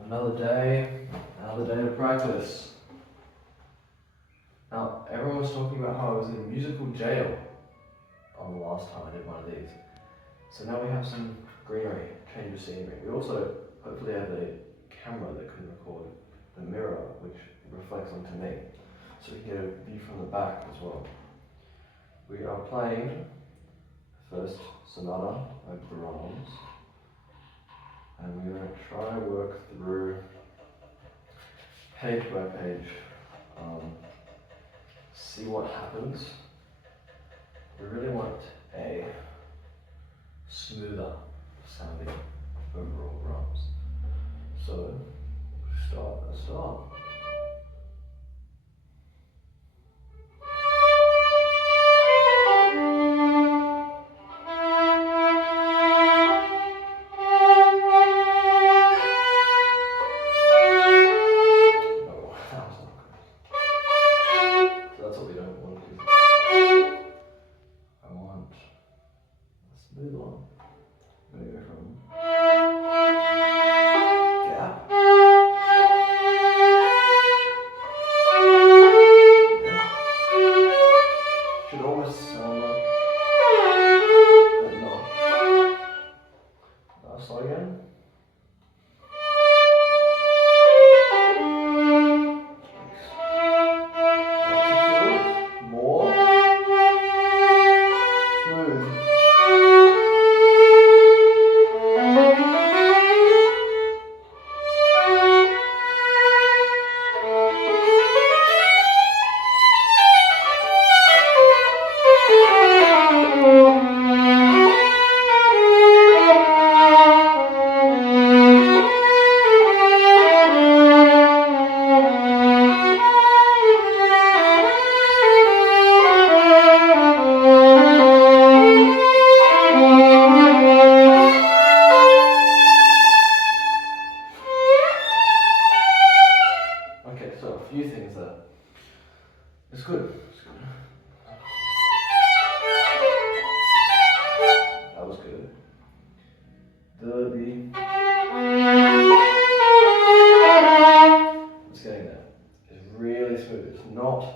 Another day of practice. Now, everyone was talking about how I was in musical jail on the last time I did one of these. So now we have some greenery, change of scenery. We also hopefully have a camera that can record the mirror, which reflects onto me, so we can get a view from the back as well. We are playing the first sonata by Brahms, and we're going to try to work through page by page, see what happens. We really want a smoother sounding overall Brahms. So, start. It's good. That was good. It's getting there. It's really smooth. It's not.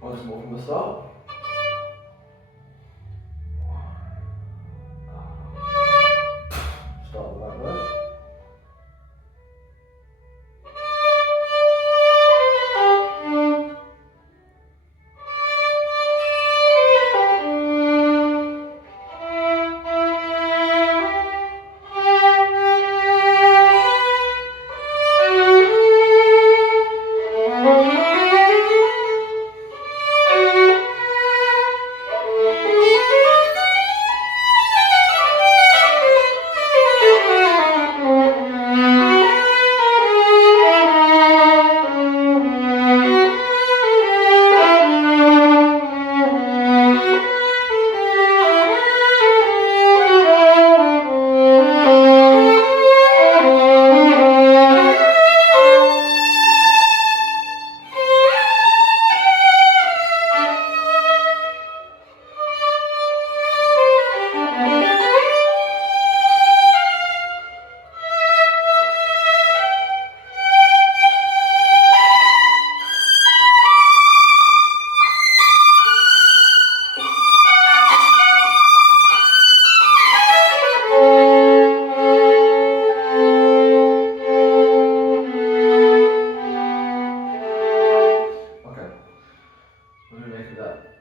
Once more from the start. Start the right note.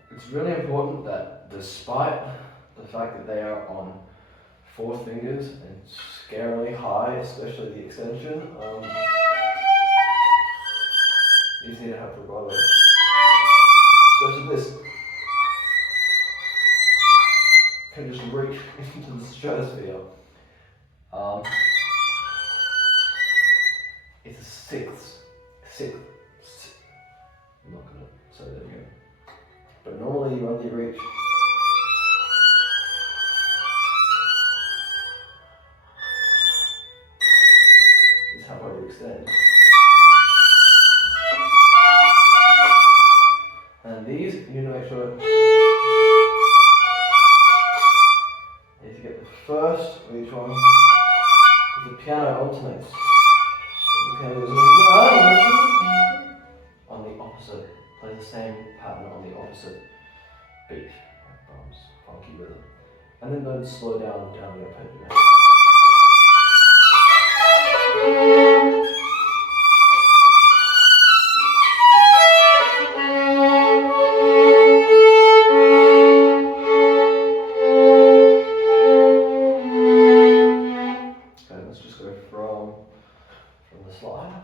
It's really important that despite the fact that they are on 4 fingers and scarily high, especially the extension. You just need to have vibrato. Especially this. Can just reach into the stratosphere. It's a sixth. I'm not gonna say that again. But normally you only reach is how far you extend. And these, you need to make sure you need to get the first of each one, because the piano alternates. The piano goes on the opposite, plays the same pattern on the opposite beat. Brahms, funky rhythm. And then don't slow down the arpeggio. Okay, let's just go from the slide.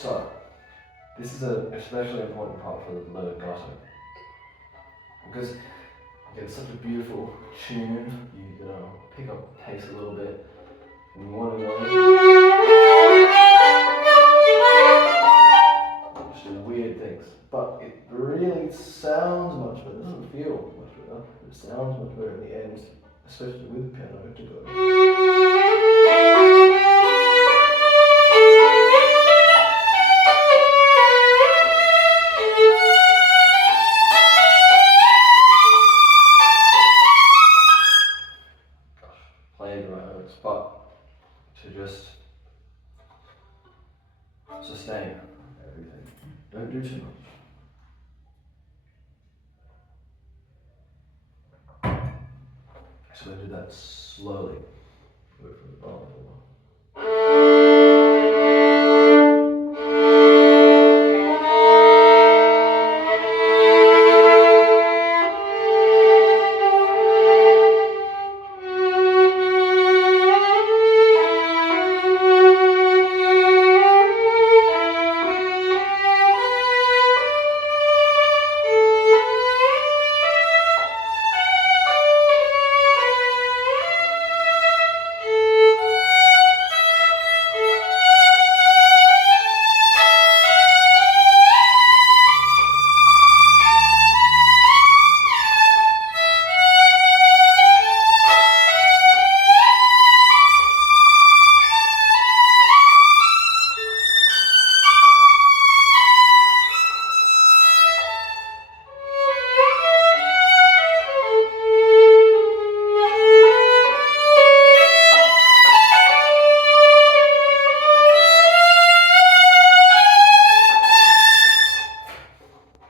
So, this is an especially important part for the legato, because you get such a beautiful tune, you know, pick up the pace a little bit, and you want to go, which is weird things, but it really sounds much better. It doesn't feel much better, it sounds much better in the end, especially with the piano to go. Playing right notes, but to just sustain everything. Don't do too much. So I do that slowly. Wait for the bottom.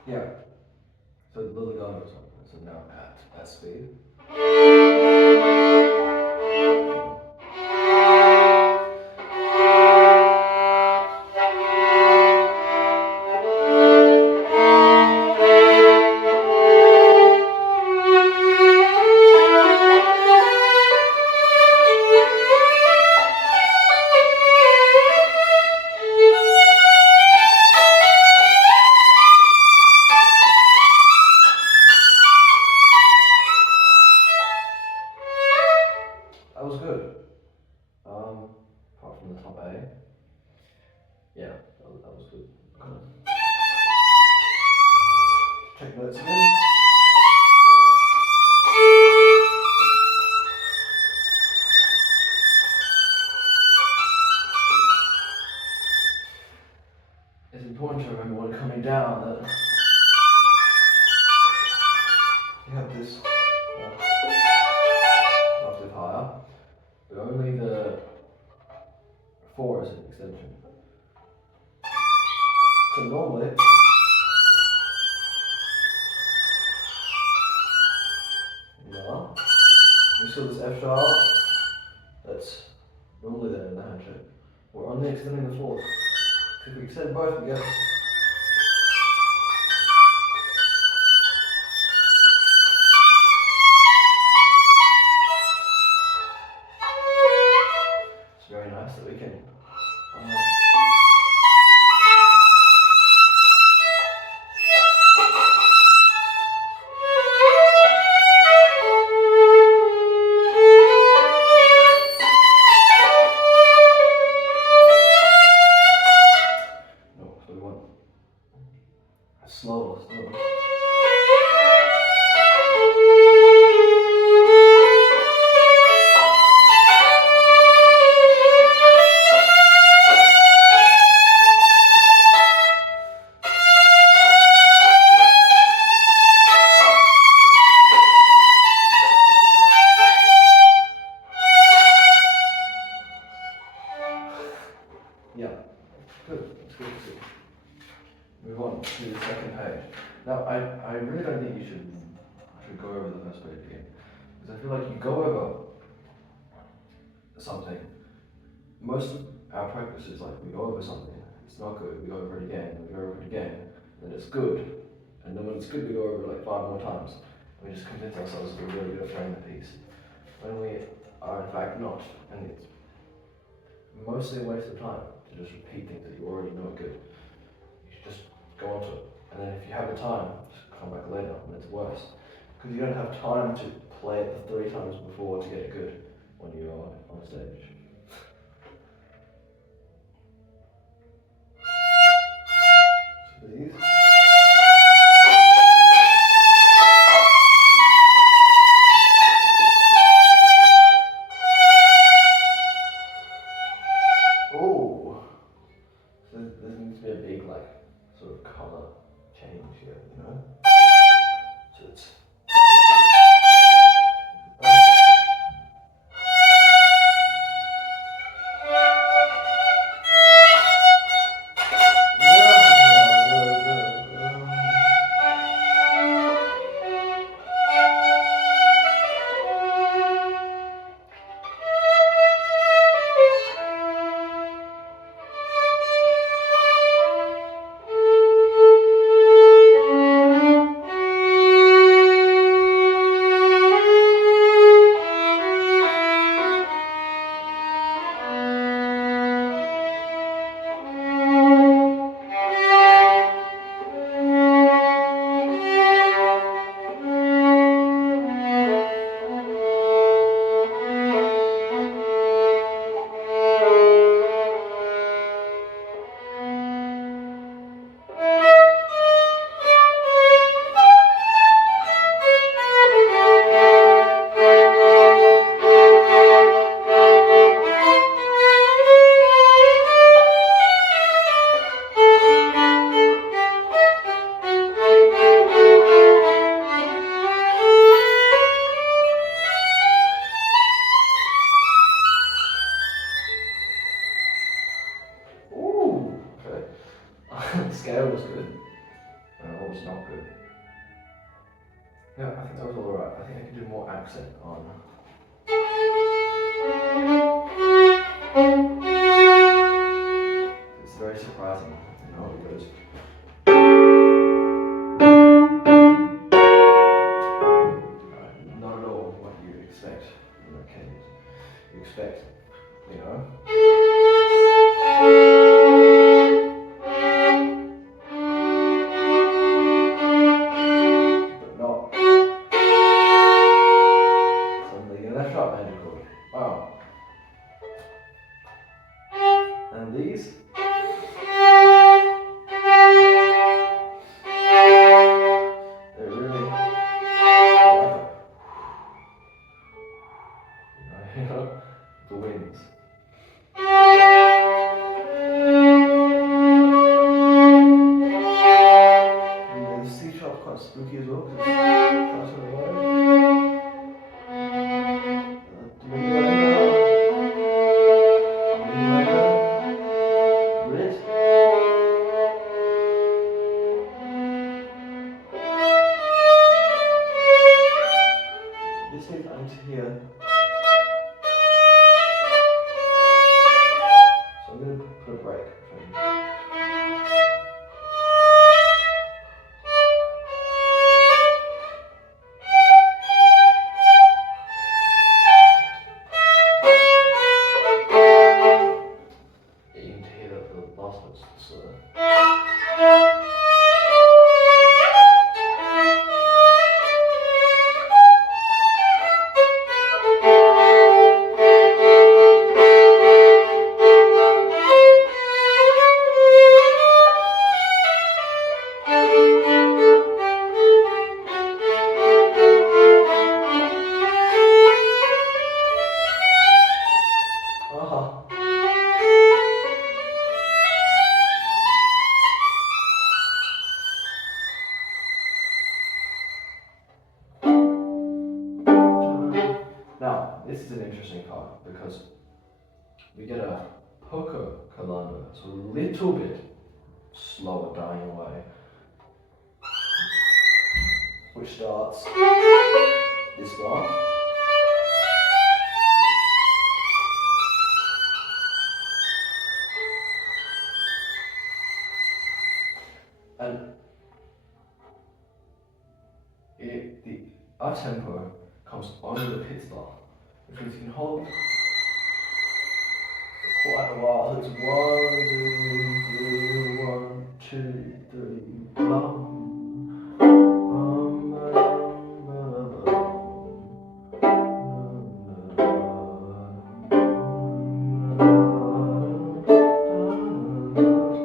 Yeah. So the legato is on, so now at speed. notes again. It's important to remember when coming down that you have this octave higher, but only the 4 is an extension. So normally, we still this F sharp, that's normally there in the hand shape. We're only extending the 4th. If we extend both, we get it's very nice that we can slow. Yeah, good. That's good to see. Move on to the second page. Now, I really don't think you should go over the first page again, because I feel like you go over something. Most of our practice is like we go over something, it's not good, we go over it again, we go over it again, and then it's good, and then when it's good, we go over it like 5 more times. And we just convince ourselves that we're really good at playing the piece, when we are in fact not, and it's mostly a waste of time to just repeat things that you already know are good. You should just go on to it. And then if you have the time, just come back later when it's worse. Because you don't have time to play it the 3 times before to get it good when you're on stage. So these. Oh! So there needs to be a big, like, sort of colour change here, you know? So it's. The scale was good. What was not good? Yeah, I think that was all right. I think I could do more accent on. It's very surprising, you know, because not at all what you expect in that cadence. You expect, you know. And these. quite spooky as well because it's fast and low. Brilliant. This means I need to hear. So I'm going to put a break. You need to hear that the last note's slower. Now, this is an interesting part because we get a poco colando, so a little bit slower dying away, which starts this bar. And the up tempo comes over the pit stop, which means you can hold for quite a while. So it's 1, 2, 3, 1, 2, 3,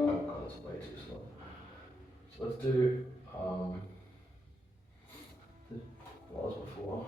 oh god, it's way too slow. So let's do what was before.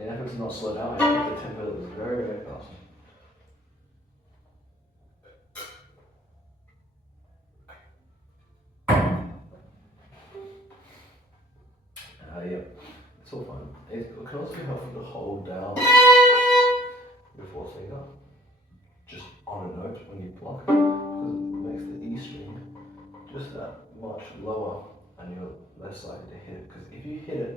In efforts to not slow down, I picked a tempo that was very, very fast. Yeah, it's all fine. It can also be helpful to hold down your fourth finger just on a note when you pluck, because it makes the E string just that much lower and you're less likely to hit it. Because if you hit it,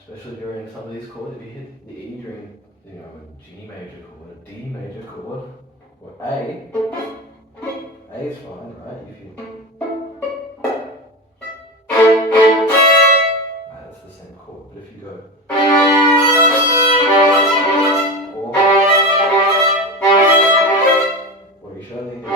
especially during some of these chords, if you hit the E during, you know, a G major chord, a D major chord, or A is fine, right? If you, that's the same chord, but if you go, or you should only hit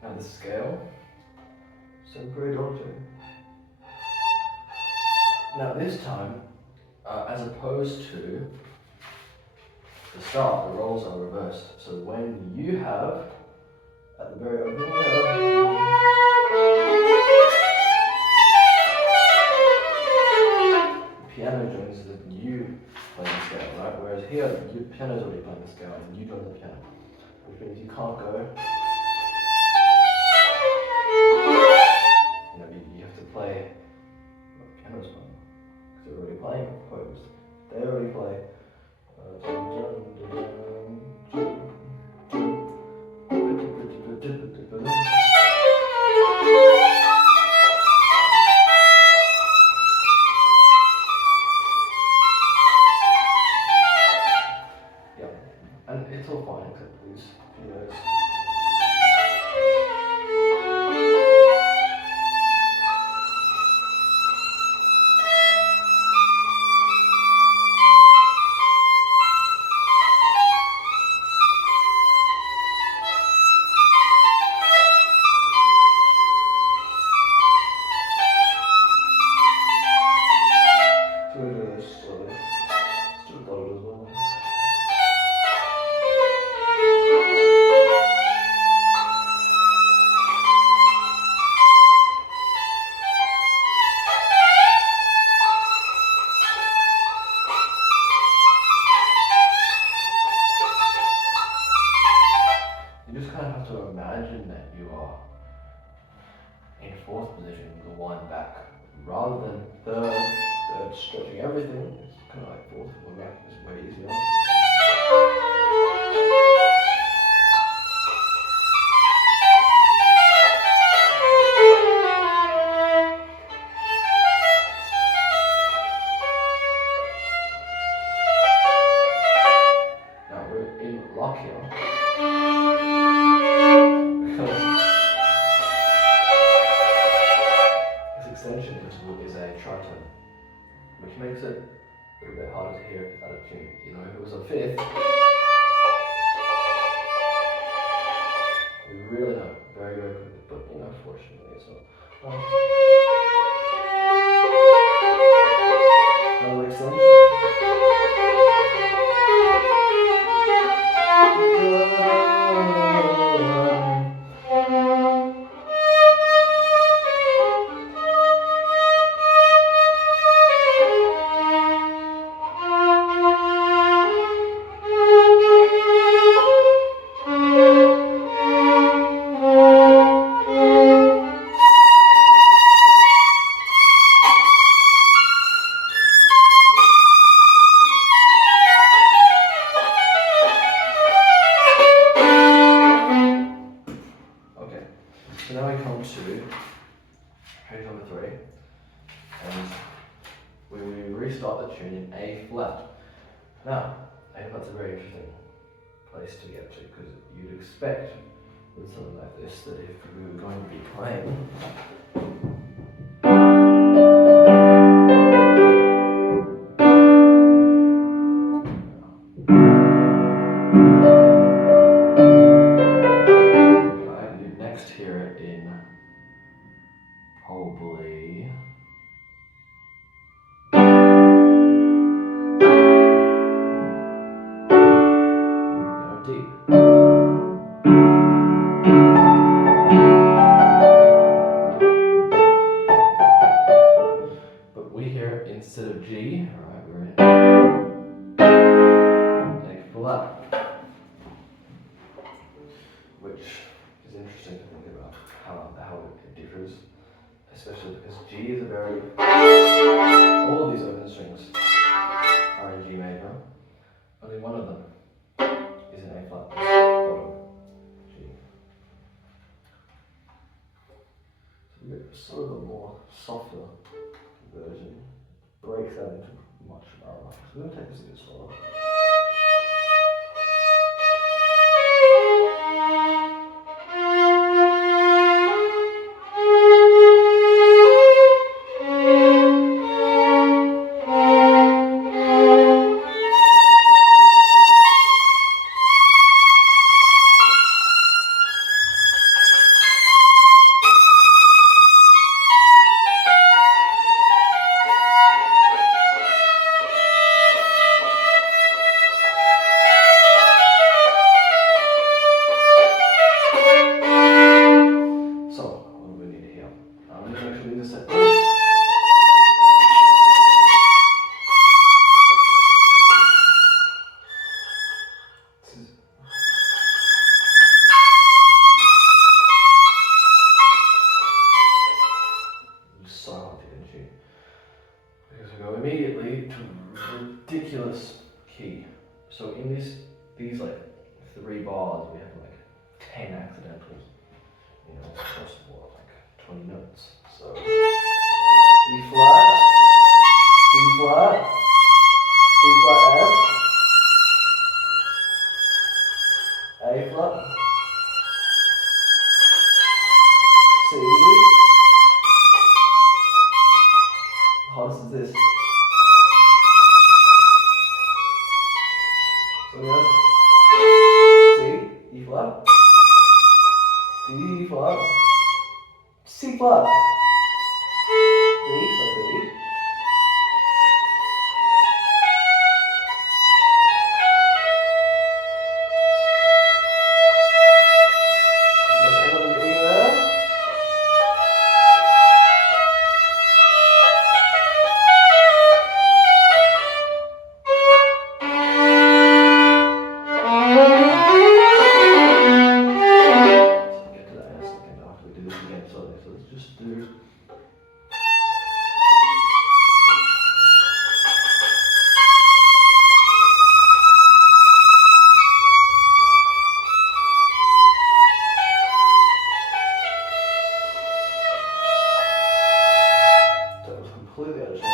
and the scale, sempre dolce. Now this time, as opposed to the start, the roles are reversed. So when you have, at the very opening, the piano joins the new playing the scale, right? Whereas here, your piano's already playing the scale and you don't have the piano. Which means you can't go. You know, you have to play what the piano's playing. Because they're already playing opposed. They already play. And it's all fine except these few notes. So we're going to do this slowly. Let's do a dotted as well. You just kind of have to imagine that you are in fourth position, the one back, rather than third, stretching everything. It's kind of like fourth, one back is way easier. Now we're in lock here. Extension is a tritone, which makes it a little bit harder to hear out of tune. You know, if it was a fifth, we really know very, very quickly, but you know, fortunately it's not. Another extension. So now we come to page number 3, and we restart the tune in A flat. Now, A flat's a very interesting place to get to, because you'd expect with something like this that if we were going to be playing you'd next hear it in probably D. But we hear instead of G, alright, we're in A flat, which is interesting to think about how it differs, especially because G is a very, all of these open strings are in G major, only one of them is in A flat, bottom G. So we get sort of a more softer version, breaks that into much lower. So we're going to take this a bit slower. 3 bars, we have like 10 accidentals, you know, across the board, like 20 notes. So B flat, D flat, D flat F, A flat, C. How hardest is this? So we have C, E flat, D flat, C flat, D, so B, must end up with E there. So get to that in a second after we do this again. So let's just do. That was completely out of tune.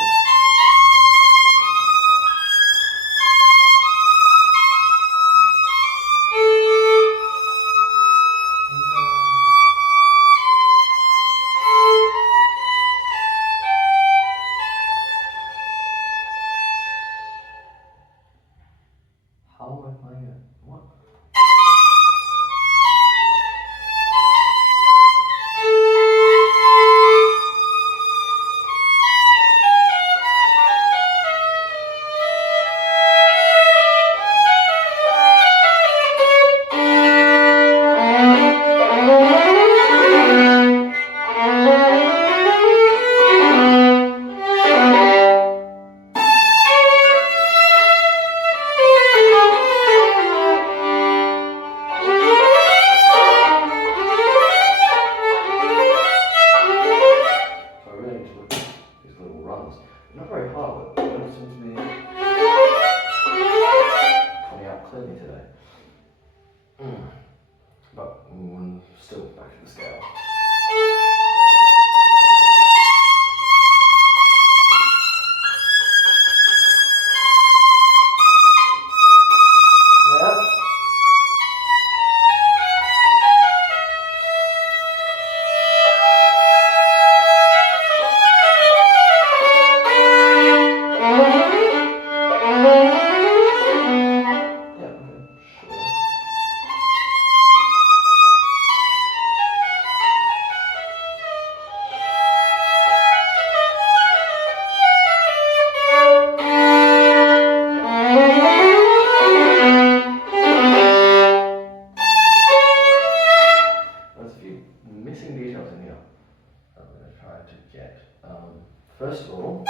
How am I playing it? What? So I really need to look at these little runs. They're not very hard, but they don't seem to be coming out clearly today. But still back to the scale. Yeah. Yeah, okay, sure. There's a few missing details in here that I'm going to try to get. First of all,